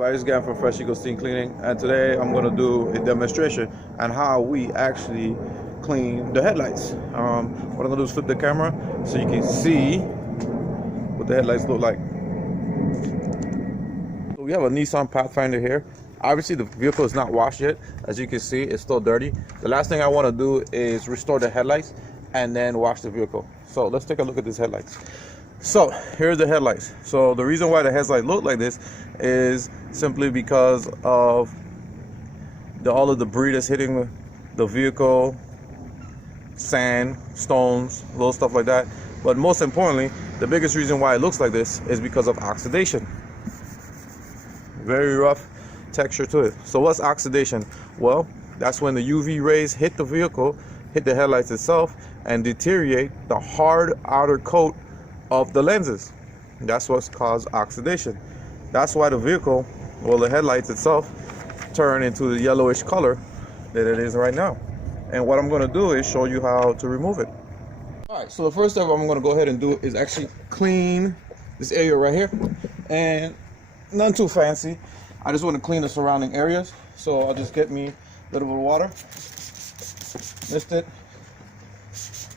Everybody, it's Gavin from Fresh Eagle Steam Cleaning, and today I'm going to do a demonstration on how we actually clean the headlights. What I'm going to do is flip the camera so you can see what the headlights look like. So we have a Nissan Pathfinder here. Obviously the vehicle is not washed yet. As you can see, it's still dirty. The last thing I want to do is restore the headlights and then wash the vehicle. So let's take a look at these headlights. So here's the headlights. So the reason why the headlights look like this is simply because of all of the debris that's hitting the vehicle, sand, stones, little stuff like that. But most importantly, the biggest reason why it looks like this is because of oxidation. Very rough texture to it. So what's oxidation? Well, that's when the UV rays hit the vehicle, hit the headlights itself, and deteriorate the hard outer coat of the lenses. That's what's caused oxidation. That's why the vehicle, well, the headlights itself, turn into the yellowish color that it is right now. And what I'm going to do is show you how to remove it. All right, so the first step I'm going to go ahead and do is actually clean this area right here, and nothing too fancy. I just want to clean the surrounding areas. So I'll just get me a little bit of water, mist it,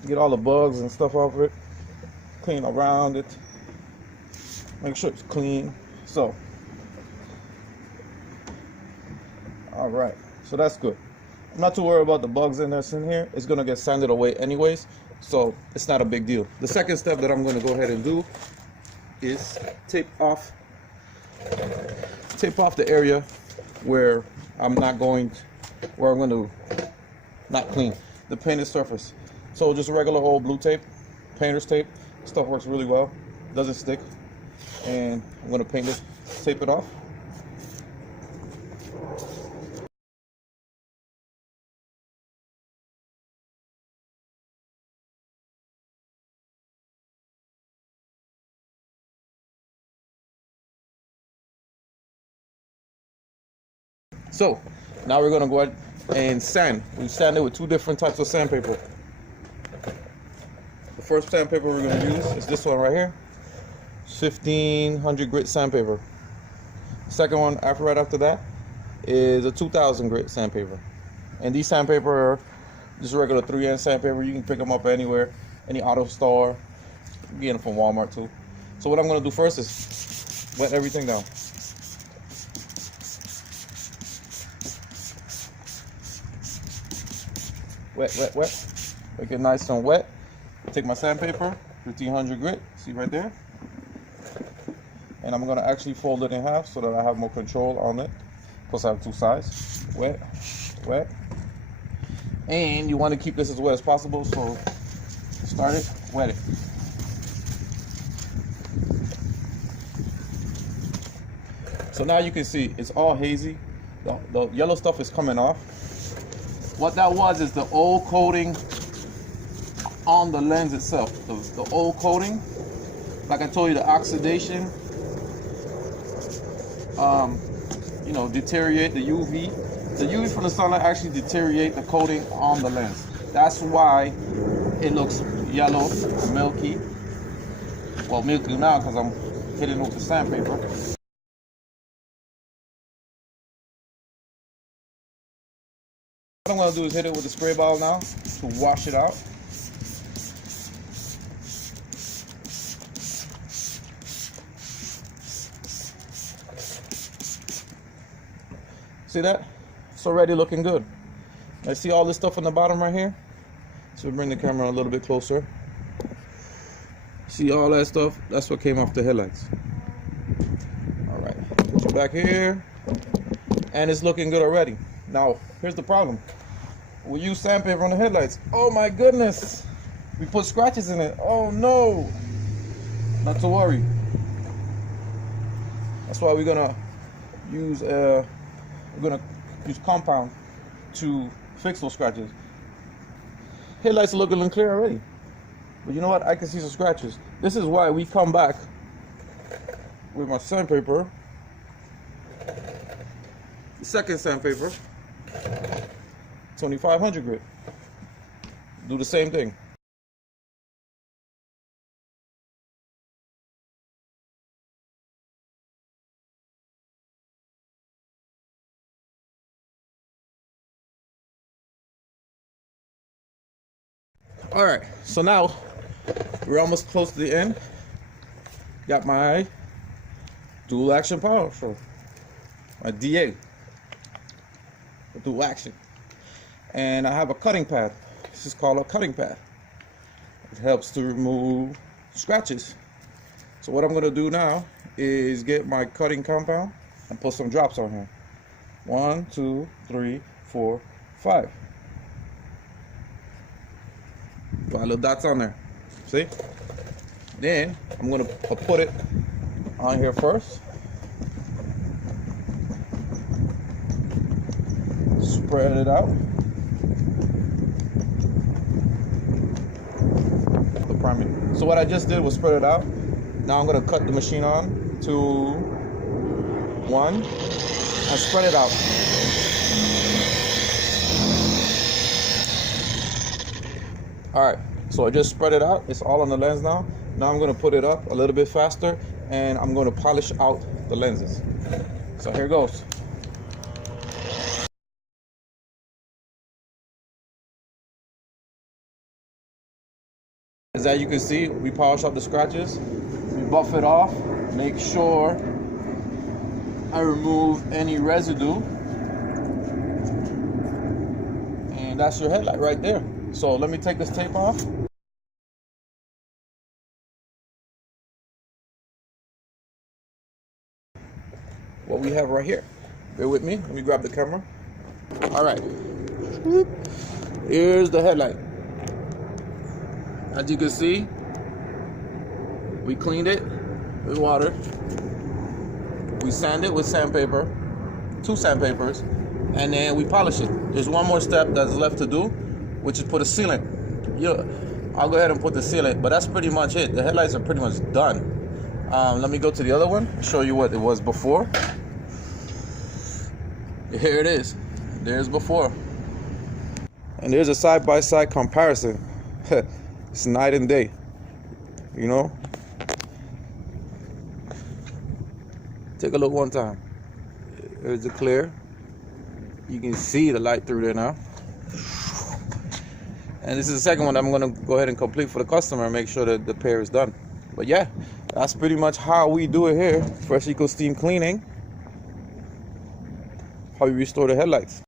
get all the bugs and stuff off of it, clean around it, make sure it's clean. So all right, so that's good. I'm not too worried about the bugs in here. It's gonna get sanded away anyways, so it's not a big deal. The second step that I'm gonna go ahead and do is tape off the area where I'm going to not clean the painted surface. So just regular old blue tape, painter's tape. Stuff works really well, doesn't stick. And I'm going to tape it off. So now we're going to go ahead and sand. We sand it with two different types of sandpaper. The first sandpaper we're going to use is this one right here, 1500 grit sandpaper. Second one right after that is a 2000 grit sandpaper. And these sandpaper are just regular 3N sandpaper. You can pick them up anywhere, any auto store. You can get them from Walmart too. So what I'm going to do first is wet everything down. Wet. Make it nice and wet. Take my sandpaper, 1500 grit, see right there. And I'm going to actually fold it in half so that I have more control on it. Plus I have two sides. Wet. And you want to keep this as wet as possible, so start it, wet it. So now you can see it's all hazy. The yellow stuff is coming off. What that was is the old coating on the lens itself. The old coating, like I told you, the oxidation, deteriorate the UV. The UV from the sunlight actually deteriorate the coating on the lens. That's why it looks yellow, milky. Well, milky now because I'm hitting it with the sandpaper. What I'm going to do is hit it with a spray bottle now to wash it out. See that? It's already looking good. I see all this stuff on the bottom right here. So bring the camera a little bit closer. See all that stuff? That's what came off the headlights. All right, put you back here. And it's looking good already. Now, here's the problem. We use sandpaper on the headlights. Oh my goodness. We put scratches in it. Oh no. Not to worry. That's why we're gonna use compound to fix those scratches. Headlights are looking clear already. But you know what? I can see some scratches. This is why we come back with my sandpaper. The second sandpaper, 2500 grit. Do the same thing. All right, so now we're almost close to the end. Got my dual action power stroke, my DA, dual action, and I have a cutting pad. This is called a cutting pad. It helps to remove scratches. So what I'm gonna do now is get my cutting compound and put some drops on here. 1, 2, 3, 4, 5. 5 little dots on there. See? Then I'm gonna put it on here first. Spread it out. The priming. So what I just did was spread it out. Now I'm gonna cut the machine on to 1 and spread it out. All right, so I just spread it out. It's all on the lens now. Now I'm gonna put it up a little bit faster and I'm gonna polish out the lenses. So here goes. As you can see, we polish up the scratches. We buff it off. Make sure I remove any residue. And that's your headlight right there. So let me take this tape off. What we have right here. Bear with me. Let me grab the camera. All right. Here's the headlight. As you can see, we cleaned it with water. We sand it with sandpaper, 2 sandpapers, and then we polish it. There's one more step that's left to do, which is put a sealant. Yeah, I'll go ahead and put the sealant, but that's pretty much it. The headlights are pretty much done. Let me go to the other one, show you what it was before. Here it is. There's before. And there's a side-by-side comparison. It's night and day, you know? Take a look one time. There's the clear. You can see the light through there now. And this is the second one I'm gonna go ahead and complete for the customer and make sure that the pair is done. But yeah, that's pretty much how we do it here. Fresh Eco Steam Cleaning. How we restore the headlights.